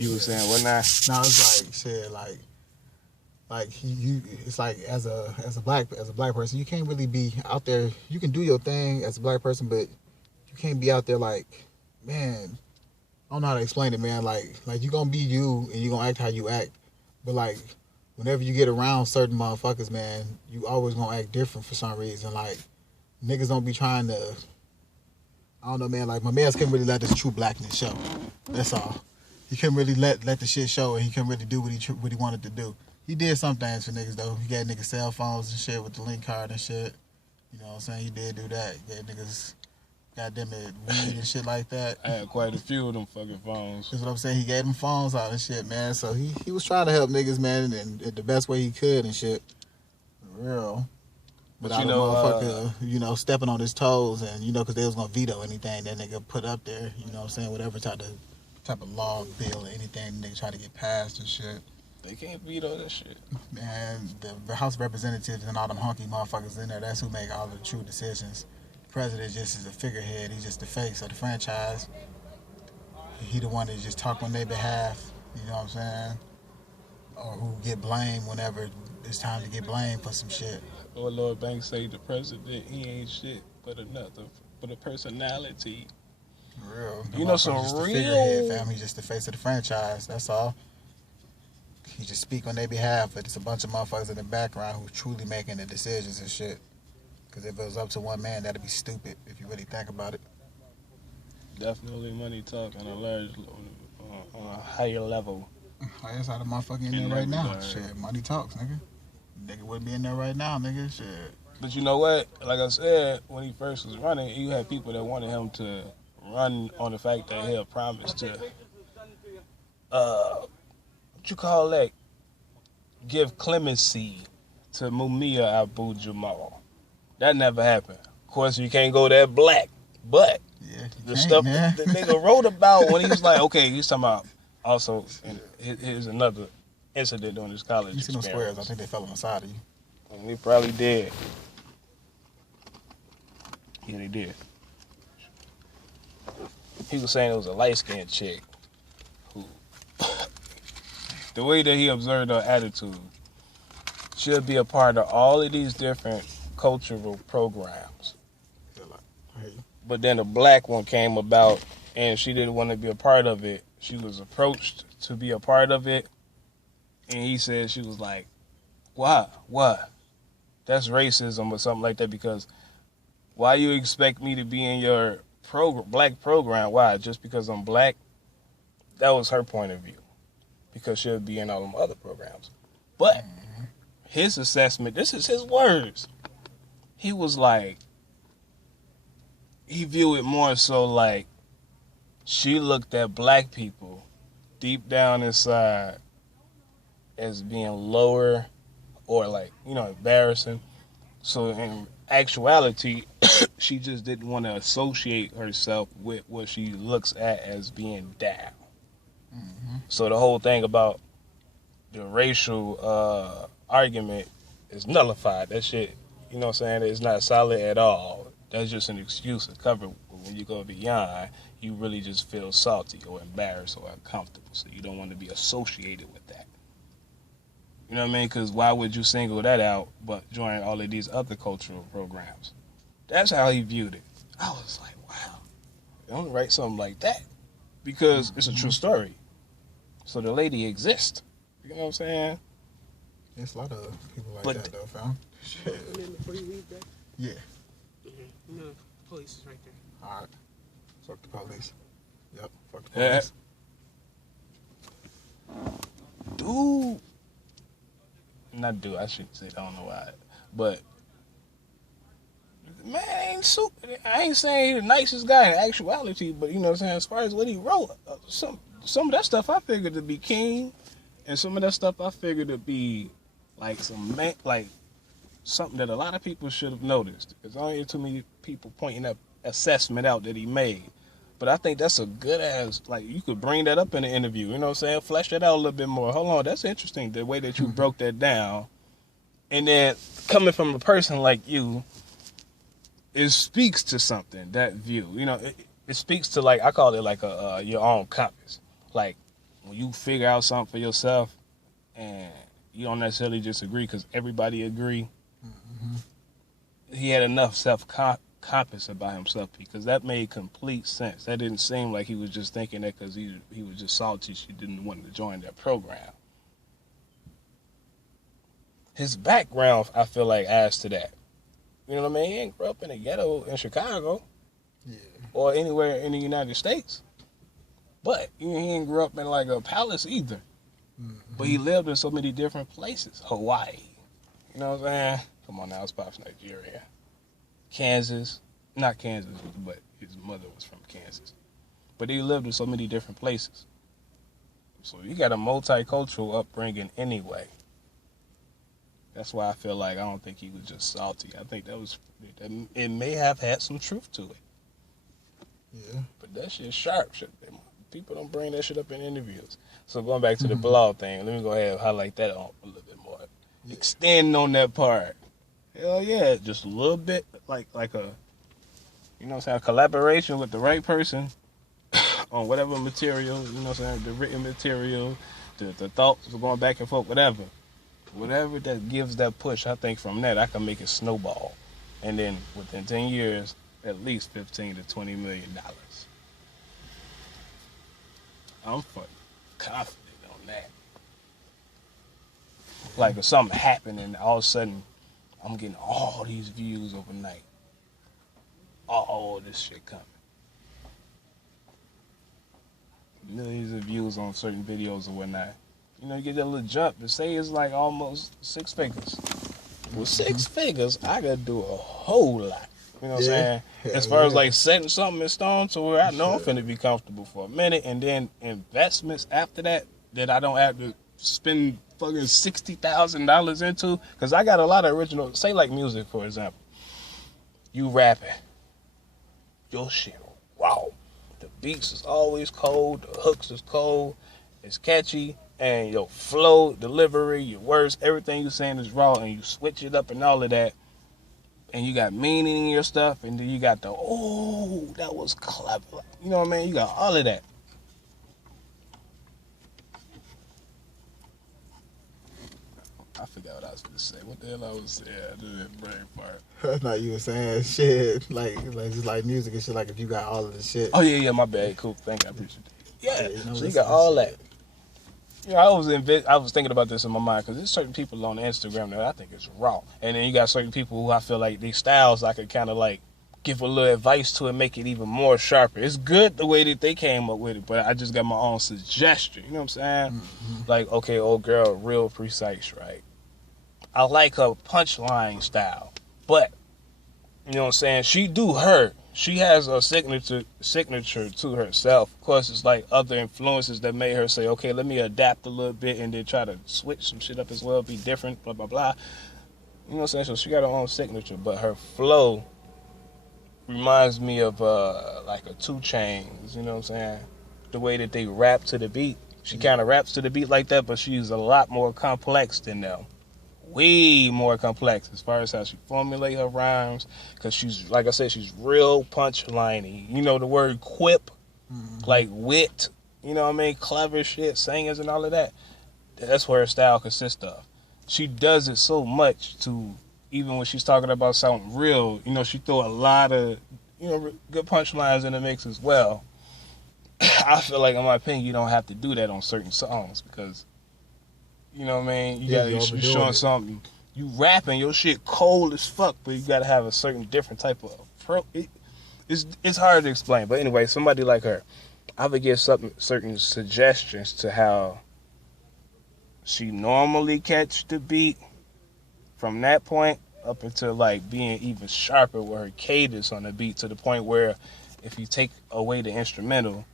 You were saying what now? No, it's like shit, you. It's like as a black person, you can't really be out there. You can do your thing as a black person, but you can't be out there like, man. I don't know how to explain it, man. Like you gonna be you and you gonna act how you act, but like whenever you get around certain motherfuckers, man, you always gonna act different for some reason. Like niggas don't be trying to. I don't know, man. Like my man's can't really let this true blackness show. That's all. He couldn't really let the shit show, and he couldn't really do what he wanted to do. He did some things for niggas though. He got niggas cell phones and shit with the link card and shit. You know what I'm saying? He did do that. He got niggas, goddamn it, weed and shit like that. I had quite a few of them fucking phones. That's what I'm saying. He gave them phones out and shit, man. So he was trying to help niggas, man, and the best way he could and shit. For real. But you know, motherfucker, stepping on his toes and, because they was going to veto anything that nigga put up there, you know what I'm saying? Whatever type of law, bill, or anything nigga try to get passed and shit. They can't veto that shit. Man, the House of Representatives and all them hunky motherfuckers in there, that's who make all the true decisions. The president just is a figurehead. He's just the face of the franchise. He the one that just talk on their behalf, you know what I'm saying? Or who get blamed whenever it's time to get blamed for some shit. Or Lord Banks say the president, he ain't shit but a personality. For real. You know, some just real... the figurehead, fam. He's just the face of the franchise, that's all. He just speak on their behalf, but it's a bunch of motherfuckers in the background who truly making the decisions and shit. Because if it was up to one man, that'd be stupid if you really think about it. Definitely money talk on a higher level. Highest out of motherfucking in there right now. Shit, money talks, nigga. Nigga wouldn't be in there right now, nigga. Shit. But you know what? Like I said, when he first was running, you had people that wanted him to run on the fact that he had promised to, what you call that? Give clemency to Mumia Abu Jamal. That never happened. Of course, you can't go that black, but the stuff that the nigga wrote about when he was like, okay, he's talking about also, here's another incident during his college experience. You see them squares, I think they fell on the side of you. And they probably did. Yeah, they did. He was saying it was a light-skinned chick who, the way that he observed her attitude, should be a part of all of these different cultural programs. But then a black one came about and she didn't want to be a part of it. She was approached to be a part of it. And he said, she was like, why? That's racism or something like that, because why you expect me to be in your black program? Why? Just because I'm black? That was her point of view. Because she'll be in all them other programs. But his assessment, this is his words. He was like, he viewed it more so like she looked at black people deep down inside as being lower or like, embarrassing. So in actuality, she just didn't want to associate herself with what she looks at as being down. Mm-hmm. So the whole thing about the racial argument is nullified. That shit, you know what I'm saying, it's not solid at all. That's just an excuse to cover when you go beyond. You really just feel salty or embarrassed or uncomfortable. So you don't want to be associated with that. You know what I mean? Because why would you single that out but join all of these other cultural programs? That's how he viewed it. I was like, wow. You don't write something like that. Because it's a true story. So the lady exists. You know what I'm saying? There's a lot of people like that, though, fam. Shit. And then before you leave that? Yeah. The police is right there. All right. Fuck the police. Yep, fuck the police. I shouldn't say, I don't know why. But, man, I ain't saying he's the nicest guy in actuality, but, you know what I'm saying, as far as what he wrote, some of that stuff I figured to be king, and some of that stuff I figured to be, like, something that a lot of people should have noticed. There's only too many people pointing that assessment out that he made. But I think that's a good ass, like, you could bring that up in an interview, you know what I'm saying? Flesh that out a little bit more. Hold on, that's interesting, the way that you broke that down. And then coming from a person like you, it speaks to something, that view. You know, it speaks to, like, I call it like your own compass. Like, when you figure out something for yourself and you don't necessarily just agree because everybody agree, he had enough self-confidence about himself because that made complete sense. That didn't seem like he was just thinking that because he was just salty she didn't want to join that program. His background, I feel like, adds to that. You know what I mean? He ain't grew up in a ghetto in Chicago or anywhere in the United States. But he ain't grew up in like a palace either. But he lived in so many different places. Hawaii. You know what I'm saying? Come on now, it's Pops Nigeria. Kansas. Not Kansas, but his mother was from Kansas. But he lived in so many different places. So he got a multicultural upbringing anyway. That's why I feel like I don't think he was just salty. I think it may have had some truth to it. Yeah. But that shit's sharp. People don't bring that shit up in interviews. So going back to the blog thing, let me go ahead and highlight that on a little bit more. Yeah. Extending on that part. Hell yeah, just a little bit like a, you know what I'm saying, collaboration with the right person on whatever material, you know what I'm saying, the written material, the thoughts going back and forth, whatever. Whatever that gives that push, I think from that I can make it snowball. And then within 10 years, at least $15 to $20 million. I'm fucking confident on that. Like if something happened and all of a sudden I'm getting all these views overnight. All this shit coming. Millions of views on certain videos or whatnot. You know, you get that little jump. To say it's like almost 6 figures. With 6 figures, I gotta do a whole lot. You know what I'm saying? As far as like setting something in stone to where I know I'm finna be comfortable for a minute, and then investments after that I don't have to spend fucking $60,000 into. Cause I got a lot of original, say like music for example. You rapping. Your shit raw. The beats is always cold, the hooks is cold, it's catchy. And your flow, delivery, your words, everything you're saying is raw, and you switch it up and all of that. And you got meaning in your stuff, and then you got the, oh, that was clever. You know what I mean? You got all of that. I forgot what I was going to say. What the hell I was saying? I did that brain part. That's not you were saying shit, like just like music and shit, like if you got all of the shit. Oh, yeah, my bad. Cool. Thank you. I appreciate it. Yeah, you know, so you got all that. You know, I was thinking about this in my mind because there's certain people on Instagram that I think is raw. And then you got certain people who I feel like these styles I could kind of like give a little advice to and make it even more sharper. It's good the way that they came up with it, but I just got my own suggestion. You know what I'm saying? Like, okay, old girl, real precise, right? I like her punchline style, but, you know what I'm saying, she do her. She has a signature to herself. Of course, it's like other influences that made her say, okay, let me adapt a little bit and then try to switch some shit up as well, be different, blah, blah, blah. You know what I'm saying? So she got her own signature, but her flow reminds me of like a 2 Chainz, you know what I'm saying? The way that they rap to the beat. She kind of raps to the beat like that, but she's a lot more complex than them. Way more complex as far as how she formulate her rhymes, because she's, like I said, she's real punchliney. You know the word quip, like wit, you know what I mean, clever shit, singers and all of that. That's what her style consists of. She does it so much to, even when she's talking about something real, you know, she throw a lot of, you know, good punchlines in the mix as well. I feel like, in my opinion, you don't have to do that on certain songs because, you know what I mean? You showing something. You rapping, your shit cold as fuck, but you gotta have a certain different type of approach. It's hard to explain, but anyway, somebody like her, I would give certain suggestions to how she normally catch the beat from that point up until like being even sharper with her cadence on the beat, to the point where if you take away the instrumental,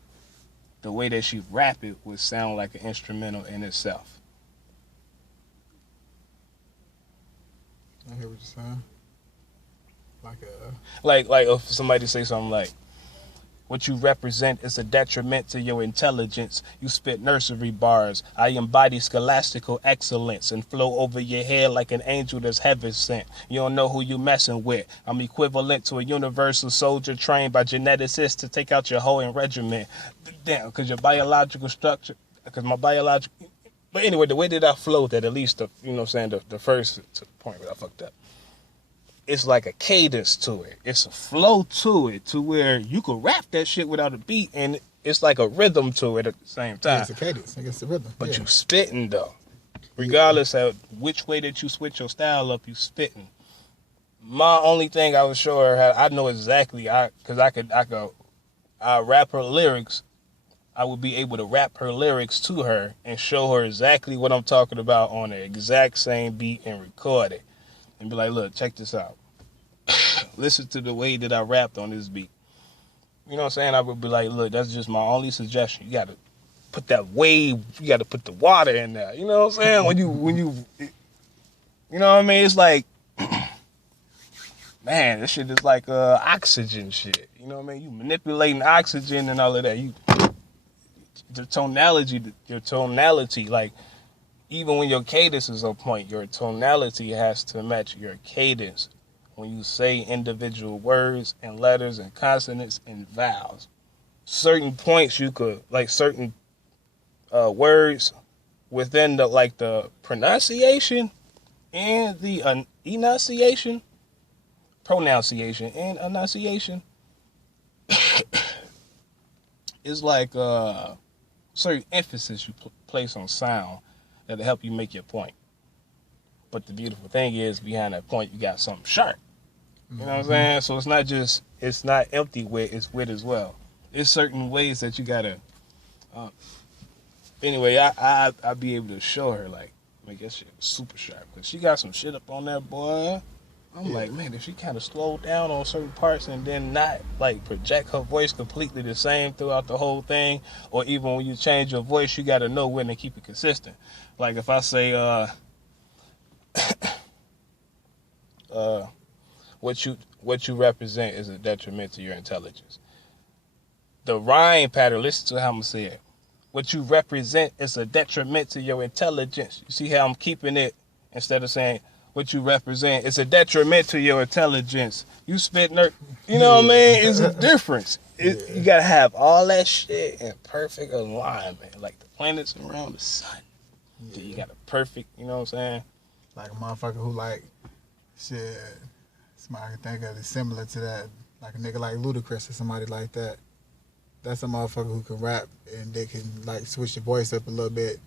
the way that she rap it would sound like an instrumental in itself. I hear what you're saying. Like if somebody say something like, what you represent is a detriment to your intelligence. You spit nursery bars. I embody scholastical excellence and flow over your head like an angel that's heaven sent. You don't know who you messing with. I'm equivalent to a universal soldier trained by geneticists to take out your whole regiment. Damn, because your biological structure, because my biological. But anyway, the way that I flow, that at least the you know what I'm saying the first to the point where I fucked up. It's like a cadence to it. It's a flow to it, to where you can rap that shit without a beat, and it's like a rhythm to it at the same time. It's a cadence. I guess the rhythm. But yeah. you spitting though, regardless of which way that you switch your style up, you spitting. My only thing I was show her, I know exactly, because I rap her lyrics. I would be able to rap her lyrics to her and show her exactly what I'm talking about on the exact same beat and record it. And be like, look, check this out. Listen to the way that I rapped on this beat. You know what I'm saying? I would be like, look, that's just my only suggestion. You got to put that wave, you got to put the water in there. You know what I'm saying? When you know what I mean? It's like, man, this shit is like oxygen shit. You know what I mean? You manipulating oxygen and all of that. Your tonality, like, even when your cadence is on point, your tonality has to match your cadence when you say individual words and letters and consonants and vowels. Certain points you could, like certain words within the pronunciation and the pronunciation and enunciation is like certain emphasis you place on sound that'll help you make your point. But the beautiful thing is, behind that point, you got something sharp. You know what I'm saying? So it's not empty wit, it's wit as well. It's certain ways that you gotta. Anyway, I be able to show her, like, make that shit super sharp. Cause she got some shit up on that, boy. I'm like, man, if she kind of slowed down on certain parts and then not like project her voice completely the same throughout the whole thing, or even when you change your voice, you got to know when to keep it consistent. Like if I say, what you represent is a detriment to your intelligence. The rhyme pattern, listen to how I'm gonna say it. What you represent is a detriment to your intelligence. You see how I'm keeping it instead of saying what you represent. It's a detriment to your intelligence. You spit you know what I mean? It's a difference. You gotta have all that shit in perfect alignment, like the planets around the sun. Yeah. You got a perfect, you know what I'm saying? Like a motherfucker who like shit. Somebody I can think of is similar to that. Like a nigga like Ludacris or somebody like that. That's a motherfucker who can rap and they can like switch the voice up a little bit.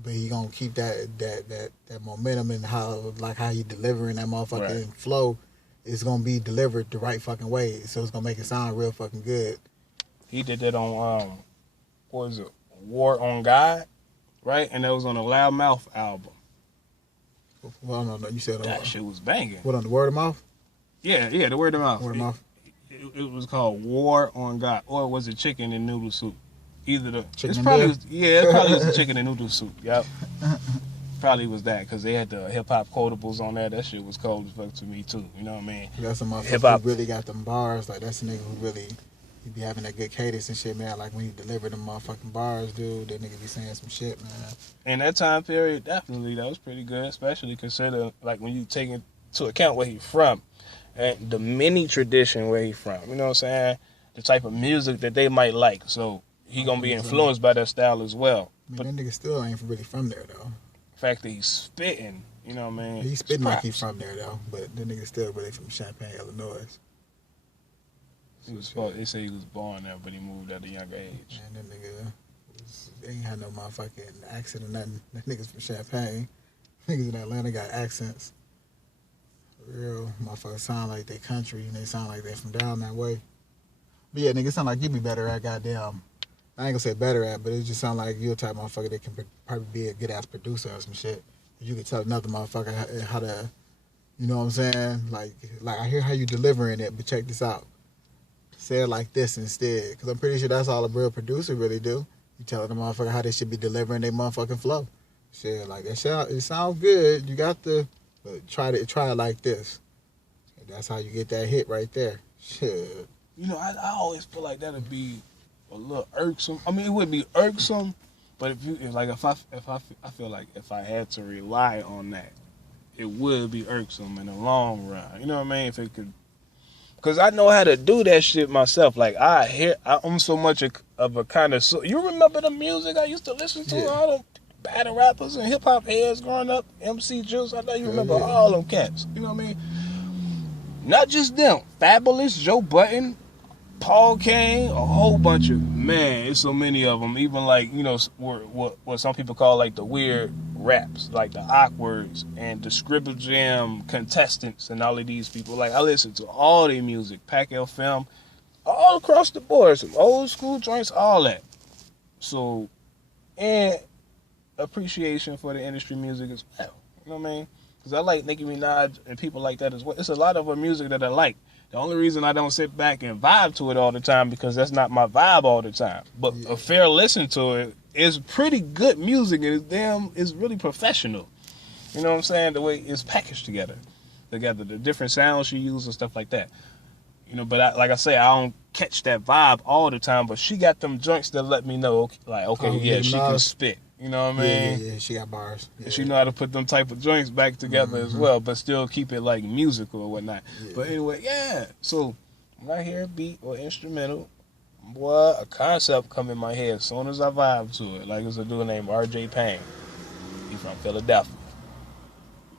But he gonna keep that momentum and how he delivering that motherfucking flow is gonna be delivered the right fucking way. So it's gonna make it sound real fucking good. He did that on what was it? War on God, right? And that was on the Loudmouth album. Well, no, you said that shit was banging. What, on the Word of Mouth? Yeah, the Word of Mouth. Word of Mouth. It was called War on God, or was it Chicken and Noodle Soup? Either the chicken it probably was the Chicken and Noodle Soup. Yep. Probably was that, because they had the hip hop quotables on there. That shit was cold as fuck to me too. You know what I mean? That's a motherfucker who really got them bars. Like that's a nigga who really he be having that good cadence and shit, man. Like when he deliver them motherfucking bars, dude, that nigga be saying some shit, man. In that time period, definitely that was pretty good, especially consider like when you take into account where he from and the mini tradition where he from. You know what I'm saying? The type of music that they might like. So he gonna be influenced by that style as well. But that nigga still ain't really from there though. The fact that he's spitting, you know what I mean? He's spitting like he's from there though, but the nigga still really from Champaign, Illinois. They say he was born there, but he moved at a younger age. Man, that nigga ain't had no motherfucking accent or nothing. That nigga's from Champaign. Niggas in Atlanta got accents. Real motherfuckers sound like they country and they sound like they from down that way. But yeah, nigga, sound like you be better at goddamn. I ain't gonna say better at, but it just sound like you a type of motherfucker that can probably be a good ass producer or some shit. You can tell another motherfucker how to, you know what I'm saying? Like I hear how you delivering it, but check this out. Say it like this instead, because I'm pretty sure that's all a real producer really do. You telling the motherfucker how they should be delivering their motherfucking flow. Shit, like that shit, it sounds good. You got the, but try it like this. And that's how you get that hit right there. Shit. You know, I always feel like that'd be a little irksome. I mean, it would be irksome, but I feel like if I had to rely on that, it would be irksome in the long run. You know what I mean? If it could Cause I know how to do that shit myself. Like I'm so much of a kind of. So you remember the music I used to listen to? Yeah. All them battle rappers and hip hop heads growing up. MC Juice. I know you remember yeah. all them cats. You know what I mean? Not just them. Fabulous, Joe Button, Paul Kane, a whole bunch of, man, it's so many of them. Even like, what some people call like the weird raps, like the awkwards and the Scribble Jam contestants and all of these people. Like, I listen to all their music, Pac FM, all across the board, some old school joints, all that. So, and appreciation for the industry music as well. You know what I mean? Because I like Nicki Minaj and people like that as well. It's a lot of her music that I like. The only reason I don't sit back and vibe to it all the time because that's not my vibe all the time. But a fair listen to it is pretty good music and it's really professional. You know what I'm saying? The way it's packaged together, the different sounds she uses and stuff like that. You know, but like I say, I don't catch that vibe all the time. But she got them joints that let me know, okay, she can spit. You know what I mean? Yeah, she got bars. Yeah. And she know how to put them type of joints back together as well, but still keep it like musical or whatnot. Yeah. But anyway, yeah. So when I hear a beat or instrumental, boy, a concept come in my head as soon as I vibe to it. Like, there's a dude named RJ Payne. He's from Philadelphia.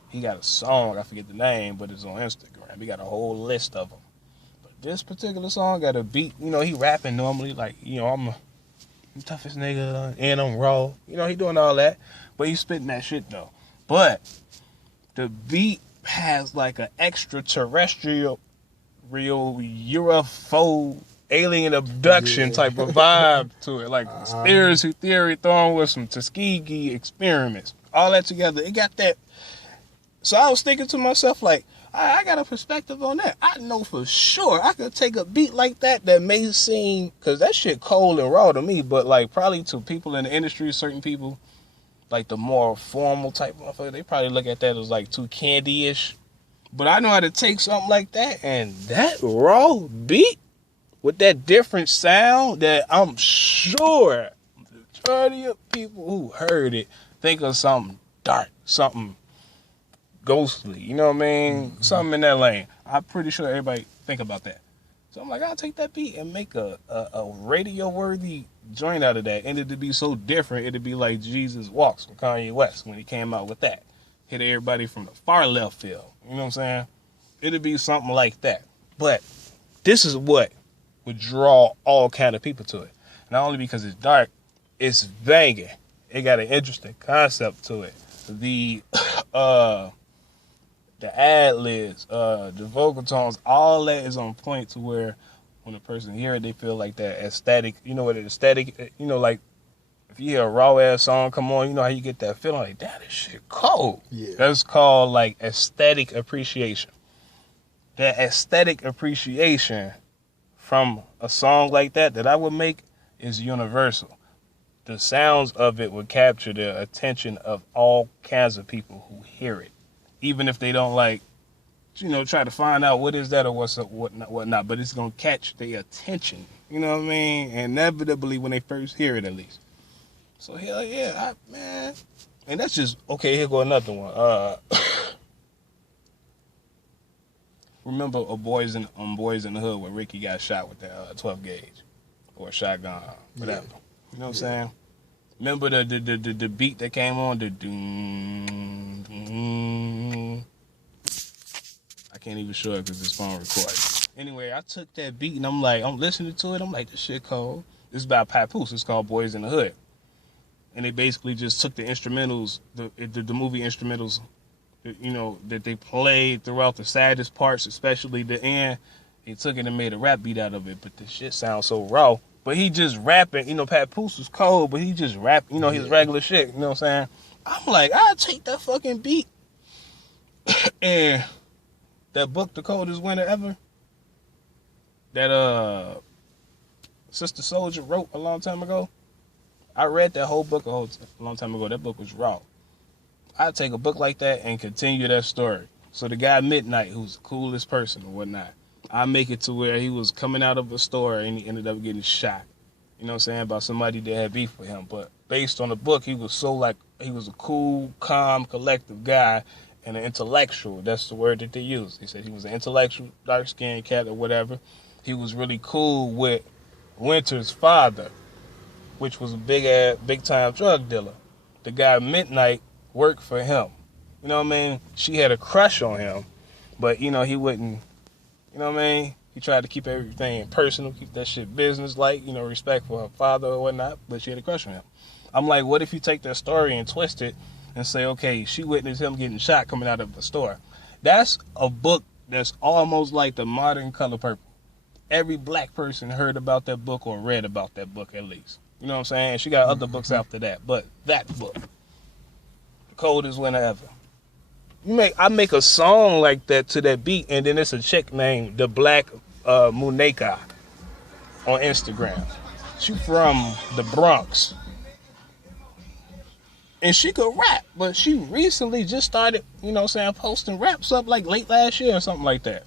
He got a song, I forget the name, but it's on Instagram. He got a whole list of them. But this particular song got a beat. You know, he rapping normally like, I'm the toughest nigga and I'm raw. You know, he doing all that. But he's spitting that shit though. But the beat has like an extraterrestrial, real UFO alien abduction type of vibe to it. Like conspiracy theory thrown with some Tuskegee experiments. All that together. It got that. So I was thinking to myself, like, I got a perspective on that. I know for sure I could take a beat like that may seem, because that shit cold and raw to me, but like probably to people in the industry, certain people, like the more formal type motherfucker, they probably look at that as like too candy-ish. But I know how to take something like that and that raw beat with that different sound that I'm sure the majority of people who heard it think of something dark, something ghostly, you know what I mean? Mm-hmm. Something in that lane. I'm pretty sure everybody think about that. So I'm like, I'll take that beat and make a radio-worthy joint out of that. And it'd be so different, it'd be like Jesus Walks from Kanye West when he came out with that. Hit everybody from the far left field. You know what I'm saying? It'd be something like that. But this is what would draw all kind of people to it. Not only because it's dark, it's banging. It got an interesting concept to it. The ad-libs, the vocal tones, all that is on point to where when a person hear it, they feel like that aesthetic, you know what an aesthetic, like if you hear a raw-ass song come on, you know how you get that feeling like, that is shit cold. Yeah. That's called like aesthetic appreciation. That aesthetic appreciation from a song like that I would make is universal. The sounds of it would capture the attention of all kinds of people who hear it. Even if they don't try to find out what is that or what's up, whatnot, but it's gonna catch their attention. You know what I mean? Inevitably when they first hear it, at least. So hell yeah, man. And that's just okay. Here go another one. Remember Boys in the Hood where Ricky got shot with that 12 gauge or a shotgun, whatever. Yeah. You know what I'm saying? Remember the beat that came on? The doom, doom. I can't even show it because this phone recorded. Anyway, I took that beat and I'm listening to it. I'm like, this shit cold. This is by Papoose. It's called Boys in the Hood. And they basically just took the instrumentals, the movie instrumentals, that they played throughout the saddest parts, especially the end. He took it and made a rap beat out of it. But the shit sounds so raw. But he just rapping, Papoose was cold, but he just rap, his regular shit, you know what I'm saying? I'm like, I'll take that fucking beat. And that book, The Coldest Winter Ever, that Sister Soldier wrote a long time ago, I read that whole book a long time ago. That book was raw. I'd take a book like that and continue that story. So the guy Midnight, who's the coolest person or whatnot, I make it to where he was coming out of a store and he ended up getting shot. You know what I'm saying? By somebody that had beef with him. But based on the book, he was a cool, calm, collective guy. and an intellectual. That's the word that they use. He said he was an intellectual, dark-skinned cat or whatever. He was really cool with Winter's father, which was a big-time drug dealer. The guy Midnight worked for him. You know what I mean? She had a crush on him, but, you know, he wouldn't, you know what I mean? He tried to keep everything personal, keep that shit business-like, you know, respect for her father or whatnot, but she had a crush on him. I'm like, what if you take that story and twist it and say, okay, she witnessed him getting shot coming out of the store. That's a book that's almost like The Modern Color Purple. Every black person heard about that book or read about that book at least. You know what I'm saying? She got other books after that, but that book, the coldest winter ever. I make a song like that to that beat, and then it's a chick named the Black Muneka on Instagram. She from the Bronx. And she could rap, but she recently just started, you know what I'm saying, posting raps up like late last year or something like that.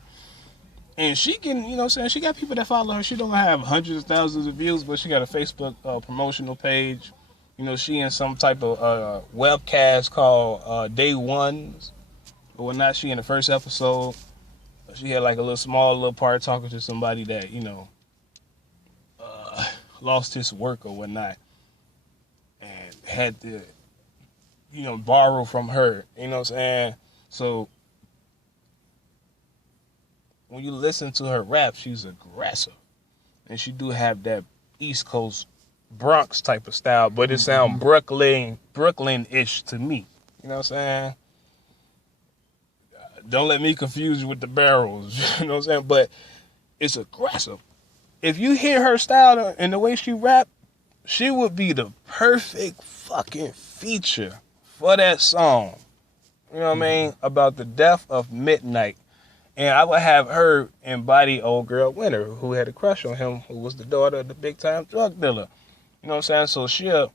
And she can, you know what I'm saying, she got people that follow her. She don't have hundreds of thousands of views, but she got a Facebook promotional page. You know, she in some type of webcast called Day Ones. But when not, she in the first episode, she had like a small part talking to somebody that, you know, lost his work or whatnot. And had to, you know, borrow from her. You know what I'm saying? So when you listen to her rap, she's aggressive. And she do have that East Coast Bronx type of style, but it sound Brooklyn-ish to me. You know what I'm saying? Don't let me confuse you with the barrels. You know what I'm saying? But it's aggressive. If you hear her style and the way she rap, she would be the perfect fucking feature for that song. You know what I mean? About the death of Midnight. And I would have her embody old girl Winter, who had a crush on him, who was the daughter of the big-time drug dealer. You know what I'm saying? So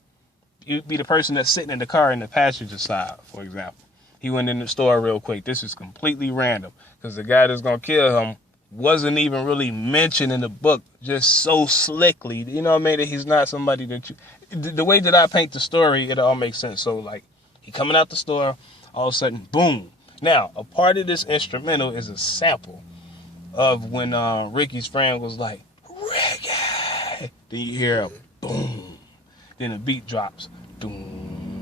you'd be the person that's sitting in the car in the passenger side, for example. He went in the store real quick. This is completely random, because the guy that's going to kill him wasn't even really mentioned in the book, just so slickly. You know what I mean? That he's not somebody that you... The way that I paint the story, it all makes sense. So, like, he coming out the store, all of a sudden, boom. Now, a part of this instrumental is a sample of when Ricky's friend was like, Ricky! Then you hear a boom. Then the beat drops. Boom.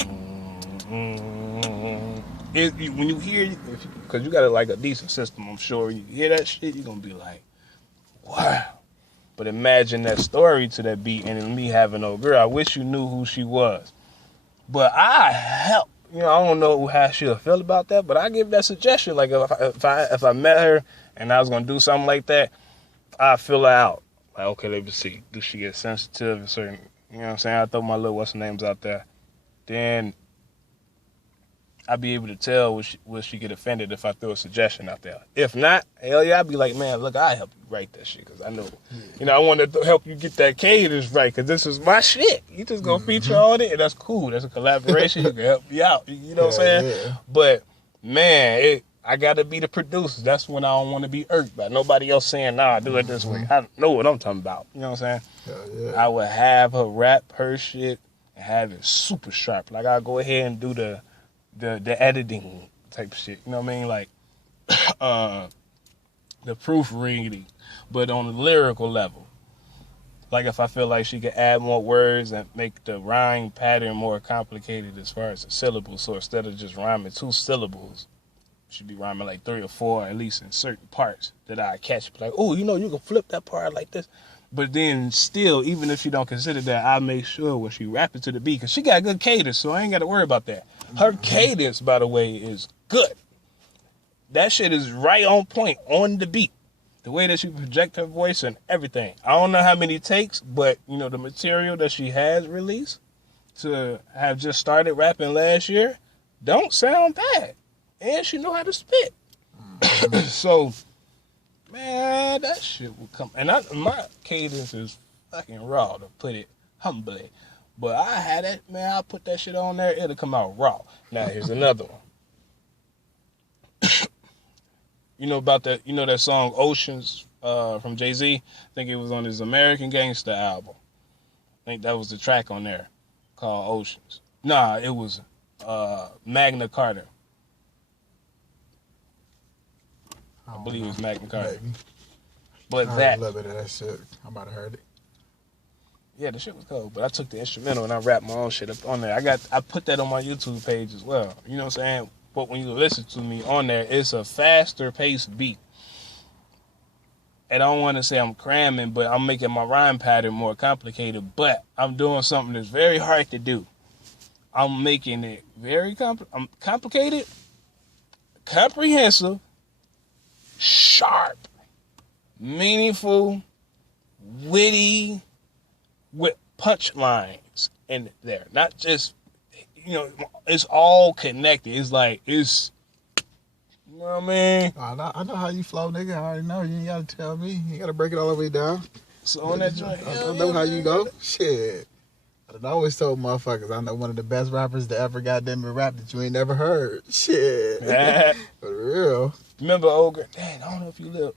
When you hear, because you got like a decent system, I'm sure, you hear that shit, you're going to be like, wow. But imagine that story to that beat and me having no girl. I wish you knew who she was. But I help. You know, I don't know how she'll feel about that, but I give that suggestion. Like, if I met her and I was going to do something like that, I'd fill her out. Like, okay, let me see. Do she get sensitive to certain, you know what I'm saying? I throw my little what's-her-names out there. Then I'd be able to tell will she get offended if I throw a suggestion out there. If not, hell yeah, I'd be like, man, look, I'll help you write that shit, because I know, you know, I want to help you get that cadence right, because this is my shit. You just going to feature on it, and that's cool. That's a collaboration. You can help me out. You know what I'm saying? Yeah. But, man, I got to be the producer. That's when I don't want to be irked by nobody else saying, nah, do it this way. I know what I'm talking about. You know what I'm saying? I would have her rap her shit and have it super sharp. Like, I'll go ahead and do the editing type of shit. You know what I mean? Like, the proofreading, but on a lyrical level. Like, if I feel like she could add more words and make the rhyme pattern more complicated as far as the syllables, so instead of just rhyming 2 syllables, she'd be rhyming like 3 or 4, at least in certain parts that I catch. Like, oh, you know, you can flip that part like this. But then still, even if she don't consider that, I make sure when she rap it to the beat, because she got good cadence, so I ain't got to worry about that. Her cadence, by the way, is good. That shit is right on point, on the beat. The way that she project her voice and everything. I don't know how many takes, but, you know, the material that she has released to have just started rapping last year don't sound bad. And she know how to spit. So, man, that shit will come. And my cadence is fucking raw, to put it humbly. But I had it, man, I'll put that shit on there, it'll come out raw. Now, here's another one. You know about that, you know that song Oceans from Jay-Z? I think it was on his American Gangster album. I think that was the track on there called Oceans. Nah, it was Magna Carta. I believe it was Mac McCartney. Maybe. But I heard that, a little bit of that shit. I might have heard it. yeah, the shit was cold. But I took the instrumental and I rapped my own shit up on there. I put that on my YouTube page as well. You know what I'm saying? But when you listen to me on there, it's a faster paced beat. And I don't want to say I'm cramming, but I'm making my rhyme pattern more complicated. But I'm doing something that's very hard to do. I'm making it very complicated, comprehensive, sharp, meaningful, witty, with punchlines in there. Not just, it's all connected. It's like, it's, you know what I mean? I know how you flow, nigga. I already know. You ain't got to tell me. You got to break it all the way down. So on that joint, I know how you go. Shit. I always told motherfuckers I know one of the best rappers to ever goddamn rap that you ain't never heard. Shit. For real. Remember old girl? Dang, I don't know if you live.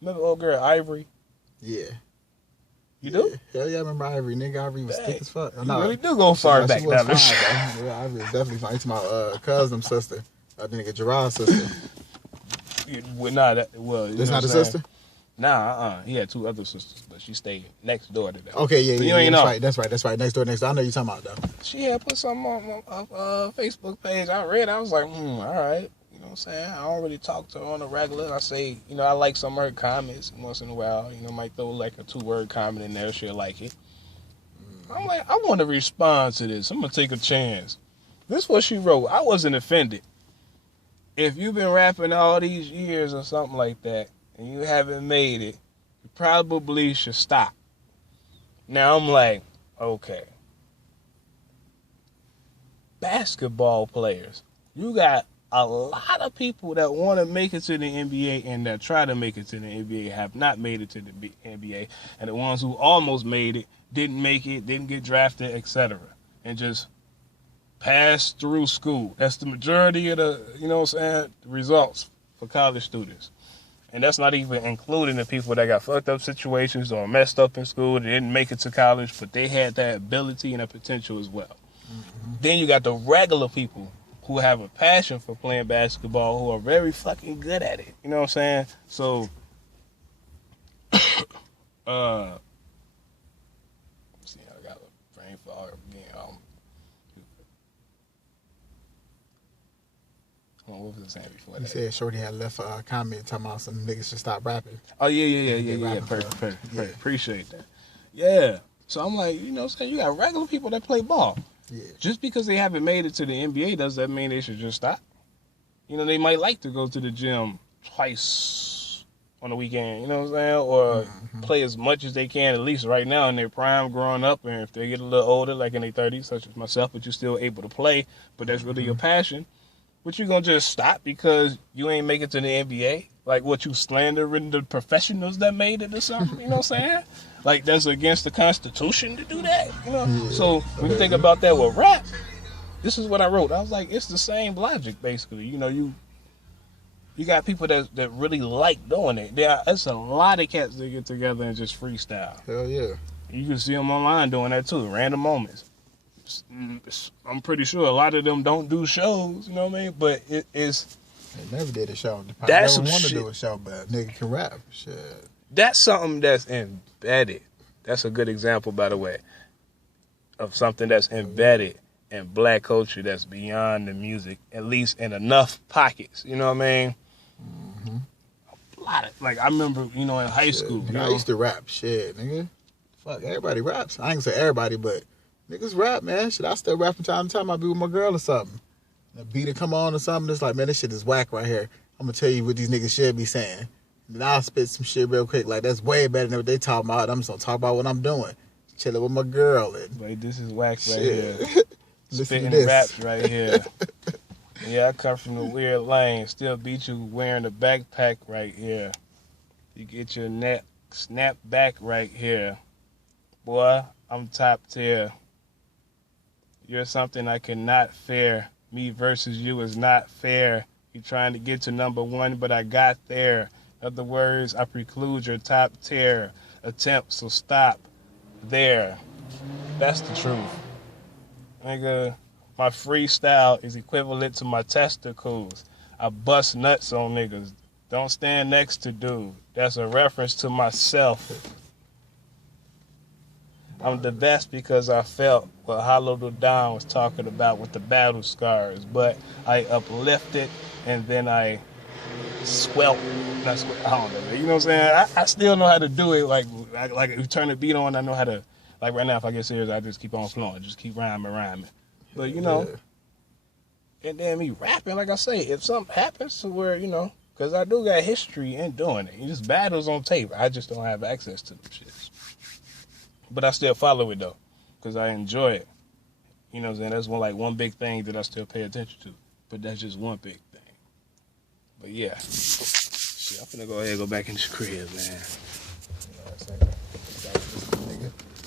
Remember old girl Ivory? Yeah. You do? Hell yeah, I remember Ivory. Nigga, Ivory was thick as fuck. You really do go far back down the shit. Yeah, Ivory was definitely fine. It's my cousin's sister. I think nigga Gerard's sister. Well, nah, that's not his sister? Nah, he had two other sisters, but she stayed next door to them. Okay, yeah, so yeah, you ain't know. That's right. Next door. I know you're talking about, though. She had put something on Facebook page. I read it. I was like, all right. You know what I'm saying? I don't really talk to her on a regular. I say, I like some of her comments once in a while. Might throw like a 2-word comment in there. She'll like it. I'm like, I want to respond to this. I'm going to take a chance. This is what she wrote. I wasn't offended. If you've been rapping all these years or something like that, and you haven't made it, you probably should stop. Now I'm like, okay. Basketball players. You got a lot of people that want to make it to the NBA and that try to make it to the NBA have not made it to the NBA. And the ones who almost made it, didn't make it, didn't get drafted, etc. And just passed through school. That's the majority of the, results for college students. And that's not even including the people that got fucked up situations or messed up in school, they didn't make it to college, but they had that ability and that potential as well. Mm-hmm. Then you got the regular people who have a passion for playing basketball, who are very fucking good at it. You know what I'm saying? So, see, I got a brain fog again. What was I saying before that? You said Shorty had left a comment talking about some niggas should stop rapping. Oh, yeah. Perfect. Appreciate that. Yeah. So I'm like, you know what I'm saying? You got regular people that play ball. Yeah. Just because they haven't made it to the NBA, does that mean they should just stop? They might like to go to the gym twice on the weekend, you know what I'm saying? Or play as much as they can, at least right now in their prime growing up. And if they get a little older, like in their 30s, such as myself, but you're still able to play, but that's really your passion. But you gonna just stop because you ain't make it to the NBA? Like what, you slandering the professionals that made it or something? You know what I'm saying? Like that's against the Constitution to do that, Yeah. So when you think about that with rap, this is what I wrote. I was like, it's the same logic basically. You got people that really like doing it. It's a lot of cats that get together and just freestyle. Hell yeah. You can see them online doing that too, random moments. I'm pretty sure a lot of them don't do shows, you know what I mean? But it's... They never did a show. They that's never some want to shit. do a show, but nigga can rap. Shit. That's something that's embedded. That's a good example, by the way, of something that's embedded in black culture that's beyond the music, at least in enough pockets, you know what I mean? Mm-hmm. A lot of, like, I remember, in high school. Nigga, I used to rap. Shit, nigga. Fuck, everybody raps. I ain't gonna say everybody, but niggas rap, man. Shit, I still rap from time to time. I be with my girl or something. The beat will come on or something. It's like, man, this shit is whack right here. I'm gonna tell you what these niggas should be saying. And then I'll spit some shit real quick. Like, that's way better than what they talking about. I'm just gonna talk about what I'm doing. Chilling with my girl. And wait, this is whack right shit. here. Listen Spitting to this. raps right here. Yeah, I come from the weird lane. Still beat you wearing a backpack right here. You get your neck snapped back right here. Boy, I'm top tier. You're something I cannot fear. Me versus you is not fair. You trying to get to number one, but I got there. In other words, I preclude your top tier attempt, so stop there. That's the truth. Nigga, my freestyle is equivalent to my testicles. I bust nuts on niggas. Don't stand next to dude. That's a reference to myself. I'm the best because I felt what Hollow Don was talking about with the battle scars, but I uplifted and then I squelch. That's what I don't know. You know what I'm saying? I still know how to do it. Like if you turn the beat on, I know how to. Like right now, if I get serious, I just keep on flowing, just keep rhyming. But you know, and then me rapping, like I say, if something happens to where because I do got history in doing it. Just battles on tape. I just don't have access to them shits. But I still follow it though, because I enjoy it. You know what I'm saying? That's one big thing that I still pay attention to. But that's just one big thing. But yeah. Shit, I'm finna go ahead and go back in this crib, man.